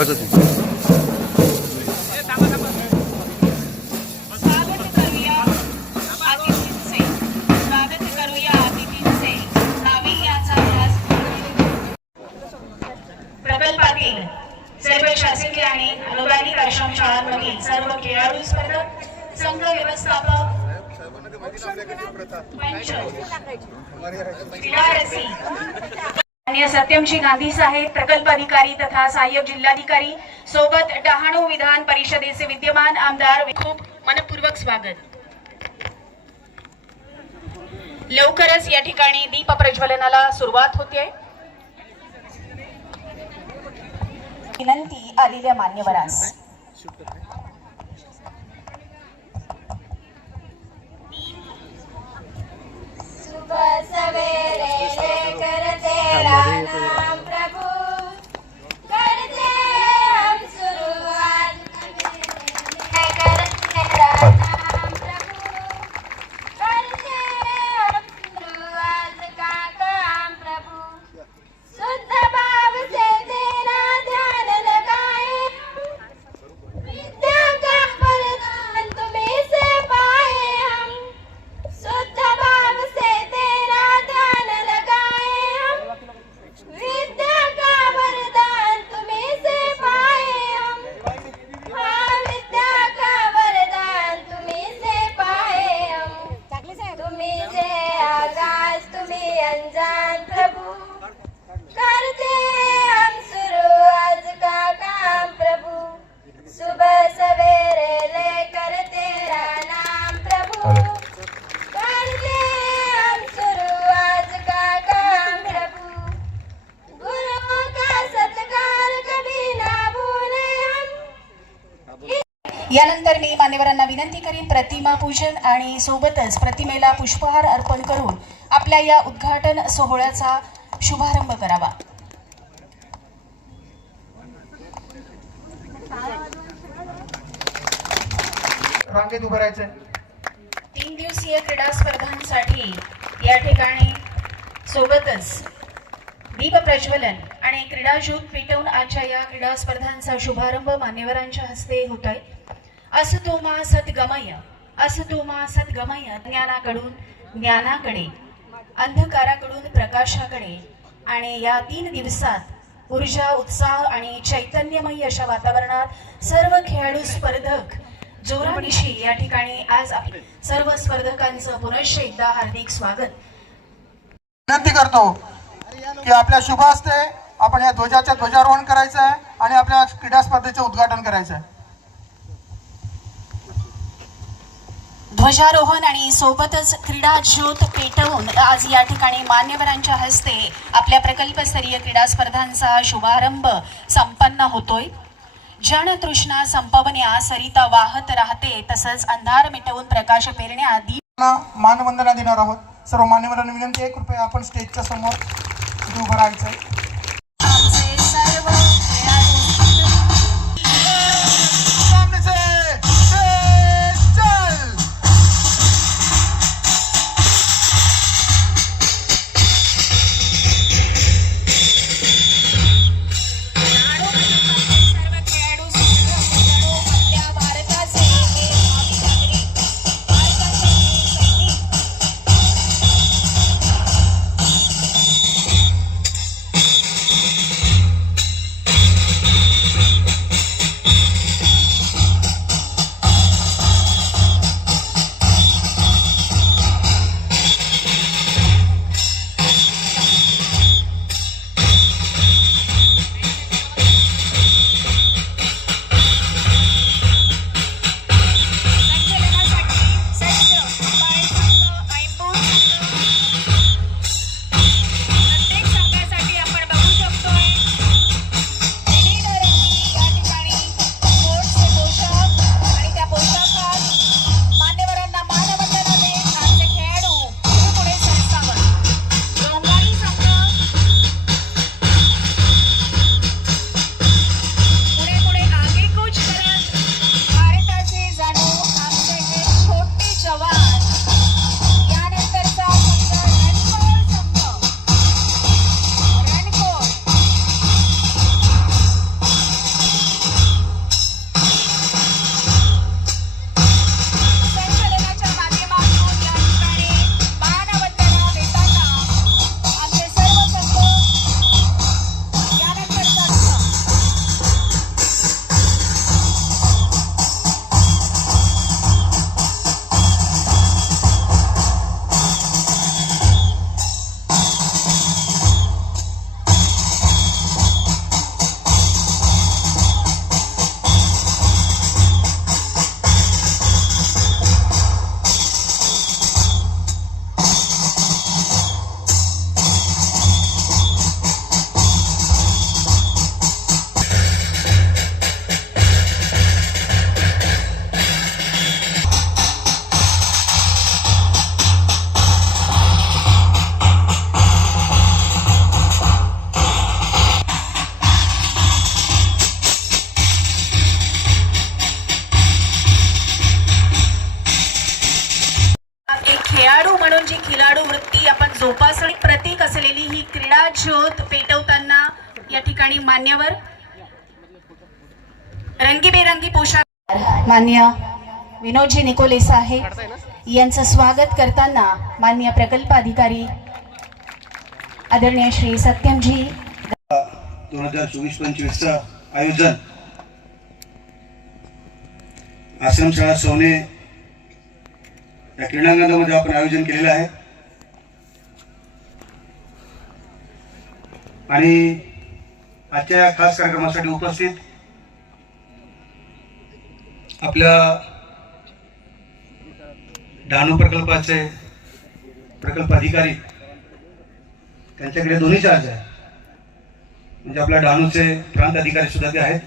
सर्व शासकीय आणि अनुदानित आश्रम शाळांमधील सर्व खेळाडू स्पर्धक संघ व्यवस्थापक पंच माननीय सत्यमशी गांधी साहेब प्रकल्प अधिकारी तथा सहाय्यक जिल्हाधिकारी सोबत डहाणू विधान परिषदेचे विद्यमान आमदार खूप मनपूर्वक स्वागत. लवकरच या ठिकाणी दीप प्रज्वलनाला सुरुवात होते. विनंती आलेल्या मान्यवरांस. सुबह सवेरे लेकर तेरा नाम प्रभु करीन प्रतिमा पूजन आणि सोबतच प्रतिमेला पुष्पहार अर्पण करून आपल्या या उद्घाटन सोहळ्याचा शुभारंभ करावा. रांगेत उभं राहायचंय. तीन दिवसीय क्रीडा स्पर्धांसाठी या ठिकाणी सोबतच दीप प्रज्वलन आणि क्रीडा ज्योत पेटवून आजच्या या क्रीडा स्पर्धांचा शुभारंभ मान्यवरांच्या हस्ते होत आहे. असतो मा सद्गमय असतो मा सद्गमय ज्ञानाकडून ज्ञानाकडे अंधकाराकडून प्रकाशाकडे आणि या तीन दिवसात ऊर्जा उत्साह आणि चैतन्यमयी अशा वातावरणात सर्व खेळाडू स्पर्धक जोरानिशी या ठिकाणी आज सर्व स्पर्धकांचं पुनश्च एकदा हार्दिक स्वागत. विनंती करतो की आपल्या शुभ असते आपण या ध्वजाचे ध्वजारोहण करायचं आहे आणि आपल्या क्रीडा स्पर्धेचं उद्घाटन करायचं आहे ध्वजारोहण आणि सोबतच क्रीडा ज्योत पेटवून आज या ठिकाणी मान्यवरांच्या हस्ते आपल्या प्रकल्पस्तरीय क्रीडा स्पर्धांचा शुभारंभ संपन्न होतोय. जनतृष्णा संपवण्या सरिता वाहत राहते तसंच अंधार मिटवून प्रकाश पेरण्या मानवंदना देणार आहोत. सर्व मान्यवरांना विनंती आहे कृपया आपण स्टेजच्या समोर उभं राहायचं मान्यवर. रंगीबेरंगी पोशाख. मान्य विनोदजी निकोले साहेब यांचं स्वागत करताना मान्य प्रकल्प अधिकारी आदरणीय श्री सत्यमजी. दोन हजार चोवीस पंचवीसचं आयोजन. आश्रमशाळा सोने या क्रीडांगणामध्ये आपण आयोजन केलेलं आहे. आणि आजच्या या खास कार्यक्रमासाठी उपस्थित आपल्या डहाणू प्रकल्पाचे प्रकल्प अधिकारी त्यांच्याकडे दोन्ही चार्ज आहे म्हणजे आपल्या डहाणूचे प्रांत अधिकारी सुद्धा ते आहेत.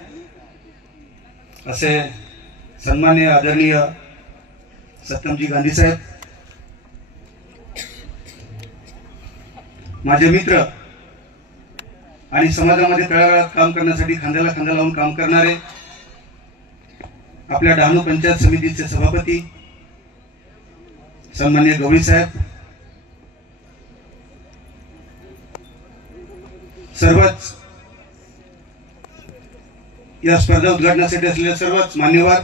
असे सन्मान्य आदरणीय सत्यमजी गांधी साहेब माझे मित्र आणि समाजामध्ये तळागाळात काम करण्यासाठी खांद्याला खांदा लावून काम करणारे आपल्या डहाणू पंचायत समितीचे सभापती सन्मान्य गवळी साहेब सर्वच या स्पर्धा उद्घाटनासाठी असलेले सर्वच मान्यवर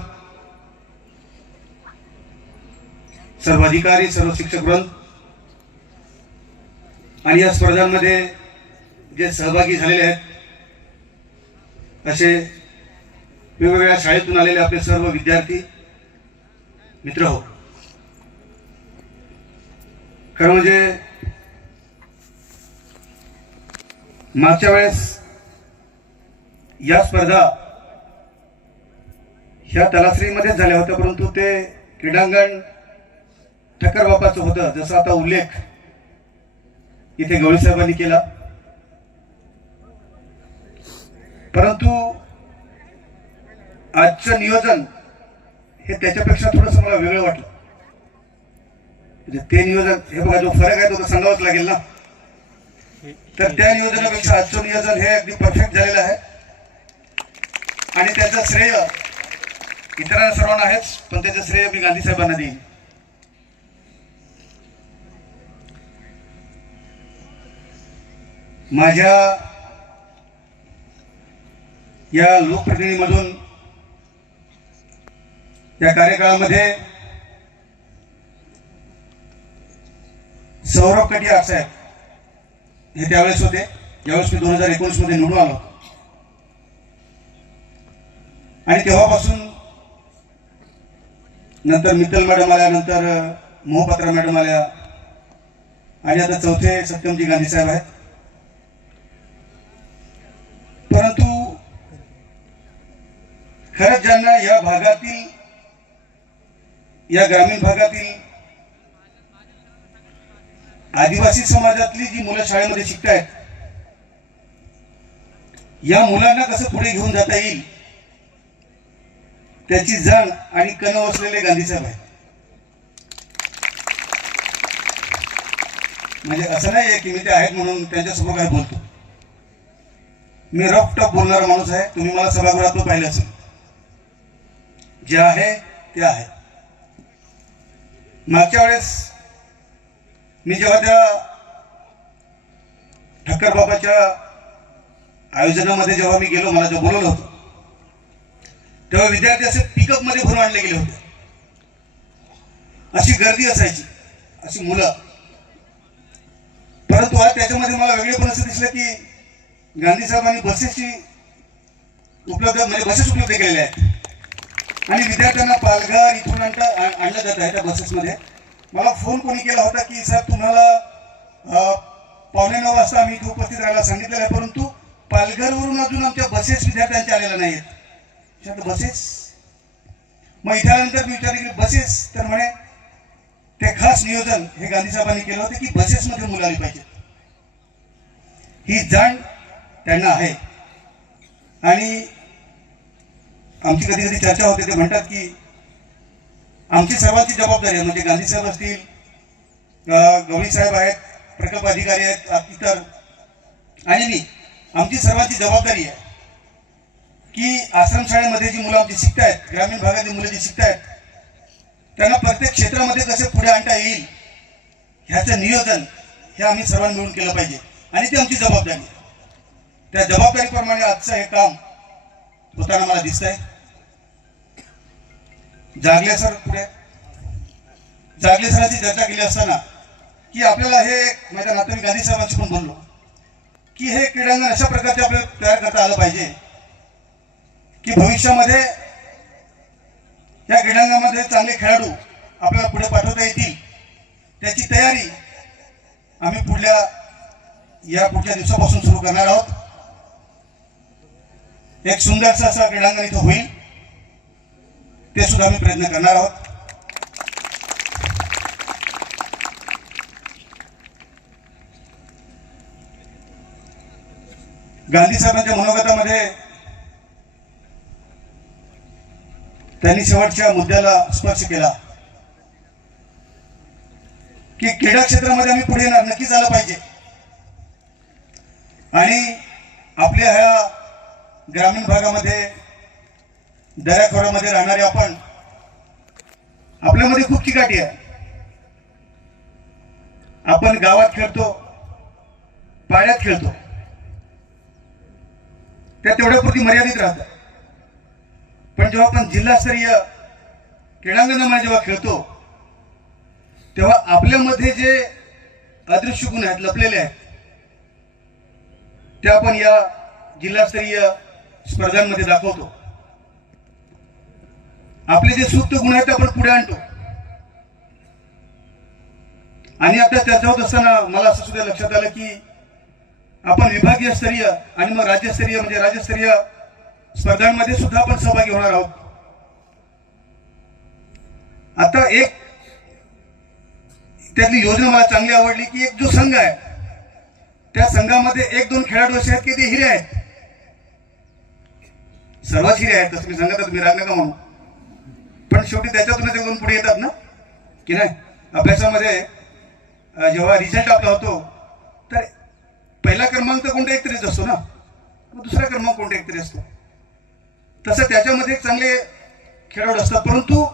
सर्व अधिकारी सर्व शिक्षक वृंद आणि या स्पर्धांमध्ये जे सहभागी झालेले आहेत असे वेगवेगळ्या शाळेतून आलेले आपले सर्व विद्यार्थी मित्र हो. खरं म्हणजे मागच्या वेळेस या स्पर्धा ह्या तलासरीमध्येच झाल्या होत्या परंतु ते क्रीडांगण ठक्कर बापाचं होतं जसं आता उल्लेख इथे गवळी साहेबांनी केला. परंतु आजचं नियोजन हे त्याच्यापेक्षा थोडंसं मला वेगळं वाटलं. म्हणजे ते नियोजन हे बघा जो फरक आहे तो सांगावाच लागेल ना. तर त्या नियोजनापेक्षा आजचं नियोजन हे अगदी परफेक्ट झालेलं आहे. आणि त्याचं श्रेय इतरांना सर्वांना आहेच पण त्याचं श्रेय मी गांधी साहेबांना देईन. माझ्या या लोकप्रतिनिधीमधून या कार्यकाळामध्ये सौरभ कटियार साहेब हे त्यावेळेस होते. ज्यावेळेस मी दोन हजार एकोणीसमध्ये निवडून आलो आणि तेव्हापासून नंतर मित्तल मॅडम आल्या नंतर मोहपात्रा मॅडम आल्या. आणि आता चौथे सत्यमजी गांधी साहेब आहेत परंतु खरंच ज्यांना या भागातील या ग्रामीण भागातील आदिवासी समाजातली जी मुलं शाळेमध्ये शिकतायत या मुलांना कसं पुढे घेऊन जाता येईल त्याची जाण आणि कण असलेले गांधी साहेब आहेत. म्हणजे असं नाही आहे की मी ते आहेत म्हणून त्यांच्यासमोर काय बोलतो. मी रफ टफ बोलणारा माणूस आहे तुम्ही मला सभागृहात पाहिलं असेल. जे आहे ते आहे मागच्या वेळेस मी जेव्हा त्या ठक्कर बाबाच्या आयोजनामध्ये जेव्हा मी गेलो मला जेव्हा बोलवलं होतं तेव्हा विद्यार्थी असे पिकअपमध्ये भरून आणले गेले होते. अशी गर्दी असायची अशी मुलं. परंतु आज त्याच्यामध्ये मला वेगळेपण असं दिसलं की गांधी साहेबांनी बसेसची उपलब्ध म्हणजे बसेस उपलब्ध केलेल्या आहेत. आणि विद्यार्थ्यांना पालघर इथून आणलं जात आहे त्या बसेसमध्ये. मला फोन कोणी केला होता की सर तुम्हाला पावणे नऊ वाजता आम्ही इथे उपस्थित राहायला सांगितलेलं आहे परंतु पालघरवरून अजून आमच्या बसेस विद्यार्थ्यांच्या आलेल्या नाहीत बसेस? मग इथे आल्यानंतर मी विचारले की बसेस? तर म्हणे ते खास नियोजन हे गांधी साहेबांनी केलं होतं की बसेसमध्ये मुलं आली पाहिजेत. ही जाण त्यांना आहे. आणि आमची कधी कधी चर्चा होते ते म्हणतात की आमची सर्वांची जबाबदारी आहे. म्हणजे गांधी साहेब असतील गवळी साहेब आहेत प्रकल्प अधिकारी आहेत इतर. आणि मी आमची सर्वांची जबाबदारी आहे की आश्रमशाळेमध्ये जी मुलं आमची शिकतायत ग्रामीण भागातली मुलं जी शिकतायत त्यांना प्रत्येक क्षेत्रामध्ये कसे पुढे आणता येईल ह्याचं नियोजन हे आम्ही सर्वांनी मिळून केलं पाहिजे. आणि ती आमची जबाबदारी आहे. त्या जबाबदारीप्रमाणे आजचं हे काम होताना मला दिसतंय. जागले सर पुढे. जागले सरांची चर्चा केली असताना की आपल्याला हे माझ्या मैदान गांधी साहेबांशी पण बोललो. की हे क्रीडांगण अशा प्रकारचे आपल्याला तयार करता आलं पाहिजे की भविष्यामध्ये या क्रीडांगणामध्ये चांगले खेळाडू आपल्याला पुढे पाठवता येतील त्याची तयारी आम्ही पुढल्या या पुढच्या दिवसापासून सुरू करणार आहोत. एक सुंदरसा असा क्रीडांगण इथं होईल. ते सुद्धा आम्ही प्रयत्न करणार आहोत. गांधी साहेबांच्या मनोगतामध्ये त्यांनी शेवटच्या मुद्द्याला स्पर्श केला. की क्रीडा क्षेत्रामध्ये आम्ही पुढे येणार नक्की झालं पाहिजे. आणि आपल्या ह्या ग्रामीण भागामध्ये दऱ्याखोऱ्यामध्ये राहणारे आपण आपल्यामध्ये खूप चिकाटी आहे. आपण गावात खेळतो पाड्यात खेळतो. त्या तेवढ्यापुरती मर्यादित राहतात. पण जेव्हा आपण जिल्हास्तरीय क्रीडांगणामध्ये जेव्हा खेळतो तेव्हा आपल्यामध्ये जे अदृश्य गुण आहेत लपलेले आहेत ते आपण या जिल्हास्तरीय स्पर्धांमध्ये दाखवतो. आपले जे सुप्त गुण आहेत ते आपण पुढे आणतो. आणि आता चर्चा होत असताना मला असं सुद्धा लक्षात आलं की आपण विभागीय स्तरीय आणि मग राज्यस्तरीय म्हणजे राज्यस्तरीय स्पर्धांमध्ये सुद्धा आपण सहभागी होणार आहोत. आता एक त्यातली योजना मला चांगली आवडली की एक जो संघ आहे त्या संघामध्ये एक दोन खेळाडू असे आहेत की ते हिरे आहेत. सर्वच हिरे आहेत तसं मी सांगत मी तुम्ही राग नका म्हणू पण शेवटी त्याच्यातूनच एक पुढे येतात ना? की नाही? अभ्यासामध्ये जेव्हा रिझल्ट आपला होतो तर पहिला क्रमांक तर कोणता एकतरीच असतो ना? मग दुसरा क्रमांक कोणता एकतरी असतो? तसं त्याच्यामध्ये चांगले खेळाडू असतात परंतु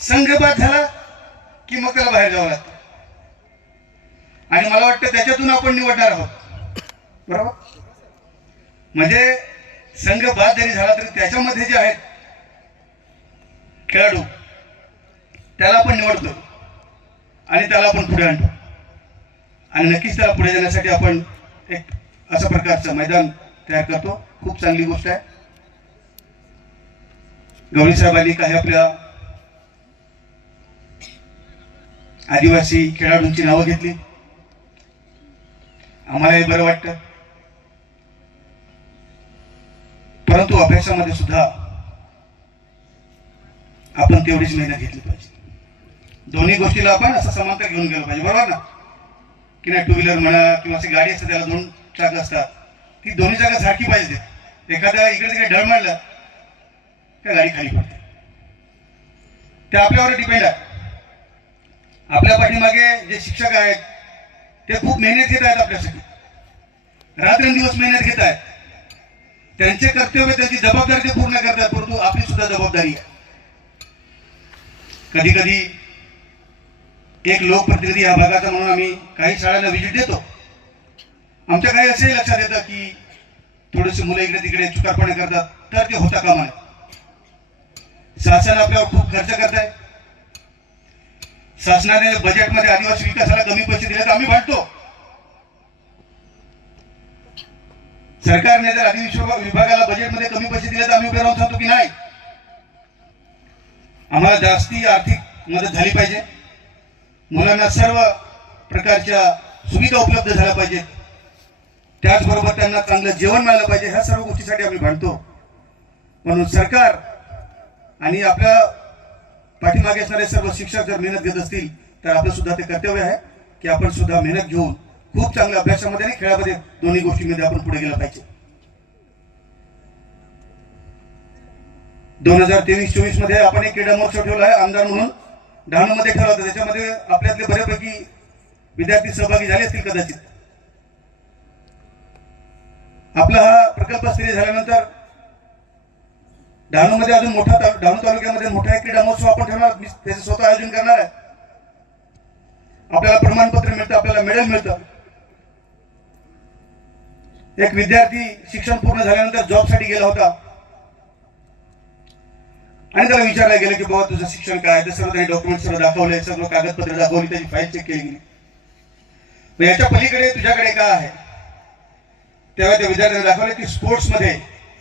संघ बाद झाला की मग त्याला बाहेर जावं लागतं. आणि मला वाटतं त्याच्यातून आपण निवडणार आहोत. बरोबर? म्हणजे संघ बाद जरी झाला तरी त्याच्यामध्ये जे आहेत खेळाडू त्याला आपण निवडतो आणि त्याला आपण पुढे आणतो. आणि नक्कीच त्याला पुढे जाण्यासाठी आपण एक अशा प्रकारचं मैदान तयार करतो. खूप चांगली गोष्ट आहे. गवळी साहेबांनी काही आपल्या आदिवासी खेळाडूंची नावं घेतली. आम्हालाही बरं वाटतं. परंतु अभ्यासामध्ये सुद्धा आपण तेवढीच मेहनत घेतली पाहिजे. दोन्ही गोष्टीला आपण असं समांतर घेऊन गेलो पाहिजे बरोबर ना? की नाही टू व्हीलर म्हणा किंवा अशी गाडी असते त्याला दोन चाक असतात. ती दोन्ही जागा सारखी पाहिजे. एखाद्या इकडे तिकडे ढळ मारलं त्या गाडी खाली पडते. ते आपल्यावर डिपेंड आहे. आपल्या पाठीमागे जे शिक्षक आहेत ते खूप मेहनत घेत आहेत आपल्यासाठी. रात्रंदिवस मेहनत घेत आहेत. त्यांचे कर्तव्य त्यांची जबाबदारी ते पूर्ण करतात परंतु आपली सुद्धा जबाबदारी. आहे कधी कधी एक लोकप्रतिनिधी या भागाचा म्हणून आम्ही काही शाळांना व्हिजिट देतो. आमच्या काही असे लक्षात येतं की थोडेसे मुलं इकडे तिकडे चुकारपणे करतात तर ते होता कामा नये. शासन आपल्यावर खूप खर्च करत आहे शासनाने बजेटमध्ये आदिवासी विकासाला कमी पैसे दिले तर आम्ही भांडतो. सरकारने जर आदिवासी विभागाला बजेटमध्ये कमी पैसे दिले तर आम्ही उभे राहून सांगतो की नाही? आम्हाला जास्ती आर्थिक मदत झाली पाहिजे. मुलांना सर्व प्रकारच्या सुविधा उपलब्ध झाल्या पाहिजेत. त्याचबरोबर त्यांना चांगलं जेवण मिळालं पाहिजे. ह्या सर्व गोष्टीसाठी आम्ही भांडतो. म्हणून सरकार आणि आपल्या पाठीमागे असणारे सर्व शिक्षक जर मेहनत घेत असतील तर आपलं सुद्धा ते कर्तव्य आहे की आपण सुद्धा मेहनत घेऊन खूप चांगल्या अभ्यासामध्ये आणि खेळामध्ये दोन्ही गोष्टीमध्ये आपण पुढे गेलं पाहिजे. दोन हजार तेवीस चोवीसमध्ये आपण एक क्रीडा महोत्सव ठेवला आहे आमदार म्हणून. डहाणू मध्ये ठेवला होता. त्याच्यामध्ये आपल्यातले बऱ्यापैकी विद्यार्थी सहभागी झाले असतील कदाचित. आपला हा प्रकल्प स्थिर झाल्यानंतर डहाणू मध्ये अजून मोठा डहाणू तालुक्यामध्ये मोठा एक क्रीडा महोत्सव आपण ठेवणार त्याचं स्वतः आयोजन करणार आहे. आपल्याला प्रमाणपत्र मिळतं आपल्याला मेडल मिळतं. एक विद्यार्थी शिक्षण पूर्ण झाल्यानंतर जॉबसाठी गेला होता. आणि त्याला विचारलं गेलं की बाबा तुझं शिक्षण काय? ते सर्व त्यांनी डॉक्युमेंट सर्व दाखवले सर्व कागदपत्र दाखवली त्याची फाईल चेक केली. गेली याच्या पलीकडे तुझ्याकडे काय आहे? तेव्हा त्या विद्यार्थ्यांनी दाखवले की स्पोर्ट्समध्ये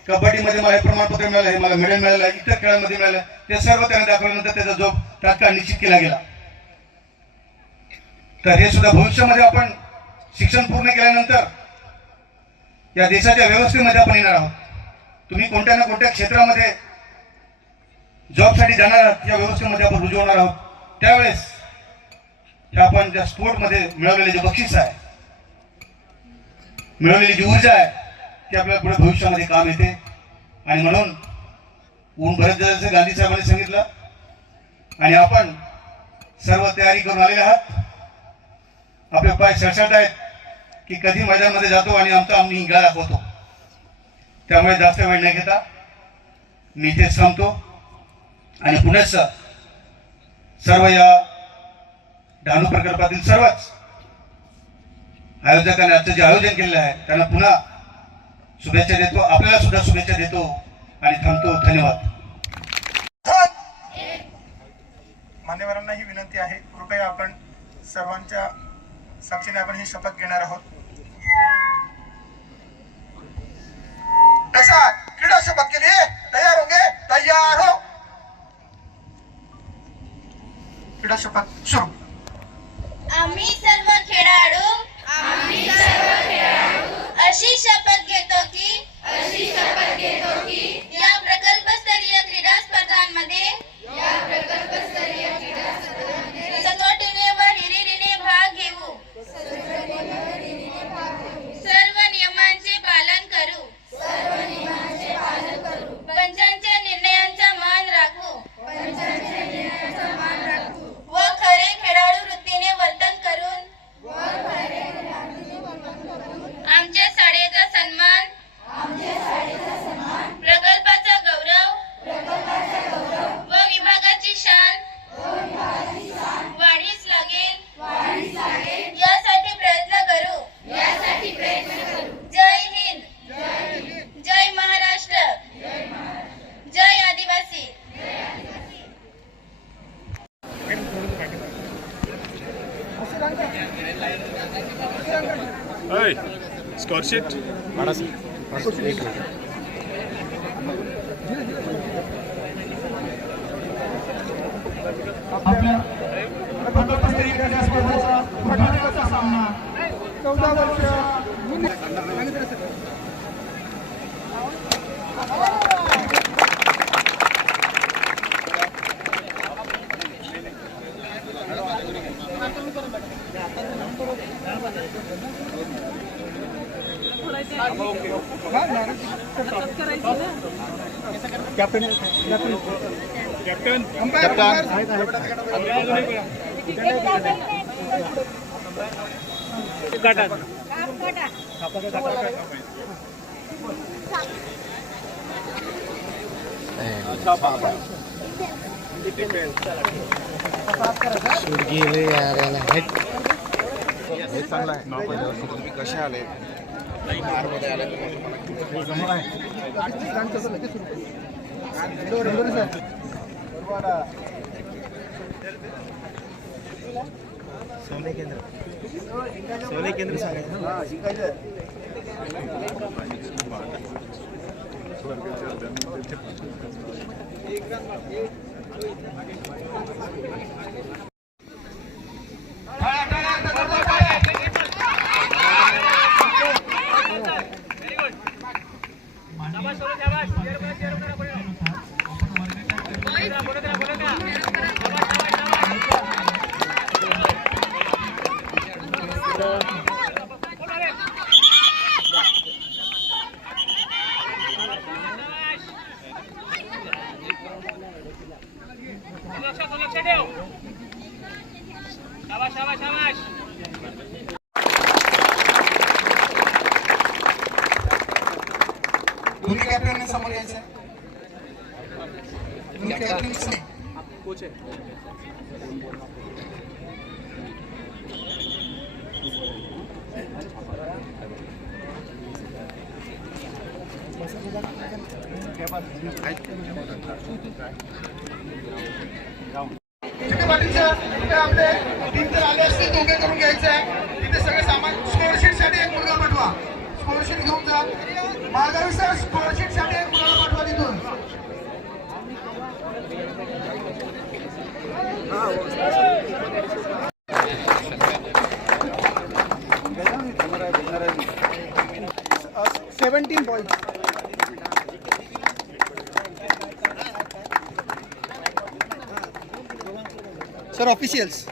कबड्डीमध्ये मला हे प्रमाणपत्र मिळालं हे मला मेडल मिळालं इतर खेळांमध्ये मिळालं ते सर्व त्याने दाखवल्यानंतर त्याचा जॉब तात्काळ निश्चित केला गेला. तर हे सुद्धा भविष्यामध्ये आपण शिक्षण पूर्ण केल्यानंतर या देशाच्या व्यवस्थेमध्ये आपण येणार आहोत. तुम्ही कोणत्या ना कोणत्या क्षेत्रामध्ये जॉबसाठी जाणार आहात या व्यवस्थेमध्ये आपण रुजवणार आहोत. त्यावेळेस हे आपण त्या स्पोर्टमध्ये मिळवलेले जे बक्षीस आहे मिळवलेली जी ऊर्जा आहे ती आपल्याला पुढे भविष्यामध्ये काम येते. आणि म्हणून ऊन भरत जणांचं गांधी साहेबांनी सांगितलं. आणि आपण सर्व तयारी करून आलेले आहात. आपले पाय सळसळत आहेत. की कधी मैदानामध्ये जातो आणि आमचा आम्ही हिंगा दाखवतो. त्यामुळे जास्त वेळ न घेता मी इथेच थांबतो. आणि पुण्याच सर्व या डहाणू प्रकल्पातील सर्वच आयोजकांनी आजचं जे आयोजन केलेलं आहे त्यांना पुन्हा शुभेच्छा देतो. आपल्याला सुद्धा शुभेच्छा देतो आणि थांबतो. धन्यवाद. मान्यवरांना ही विनंती आहे. कृपया आपण सर्वांच्या साक्षीने आपण ही शपथ घेणार आहोत. कसा क्रीडा शपथ के लिए तैयार होंगे तैयार हो। क्रीडा शपथ सुरू आम्ही सर्व खेळाडू आम्ही सर्व खेळाडू अशी शपथ घेतो की अशी शपथ घेतो की या प्रकल्पस्तरीय क्रीडा स्पर्धांमध्ये या प्रकल्पस्तरीय क्रीडा स्पर्धांमध्ये सचोटीने व हिरिरीने भाग घेऊ सर्व नियमांचे पालन करू सर्व नियमांचे पालन करू पंचांच्या निर्णयांचा मान राखू व खरे खेळाडू वृत्तीने वर्तन करून आमच्या शाळेचा सन्मान प्रकल्पाचा गौरव व विभागाची शान वाढीस लागेल यासाठी प्रयत्न करू यासाठी प्रयत्न करू जय हिंद जय महाराष्ट्र जय आदिवासी स्कोर शीट आपल्या प्रकल्पस्तरीय क्रीडा स्पर्धेचा उद्घाटनाचा सामना चौदा वर्ष शिडगी हरियाणा हेड हे चांगलं आहे तुम्ही कसे आले कारमध्ये आले तुम्हाला ಸೌಲಭ್ಯ ಕೇಂದ್ರ ಸೌಲಭ್ಯ ಕೇಂದ್ರ ಶಭಾಷ್ ಶಭಾಷ್ आपले तीन तर आले असतील दोघे करून घ्यायचं आहे तिथे सगळे सामान स्कॉलरशिपसाठी एक मुलगा पाठवा स्कॉलरशिप घेऊन जा माधवी सर स्कॉलरशिपसाठी एक मुलगा पाठवा तिथून सेवन्टीन पॉईंट सर ऑफिशियल्स